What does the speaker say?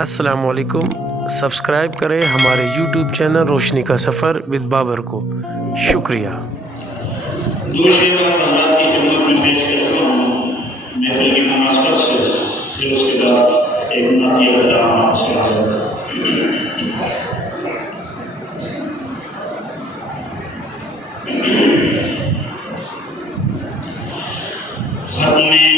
अस्सलामुअलैकुम। सब्सक्राइब करें हमारे YouTube चैनल रोशनी का सफ़र विद बाबर को। शुक्रिया। दो शेर हज़रात की खिदमत में पेश करता हूँ महफिल की मुनासबत से, फिर उसके बाद एक नातिया कलाम आपसे हाज़िर है। खत्मे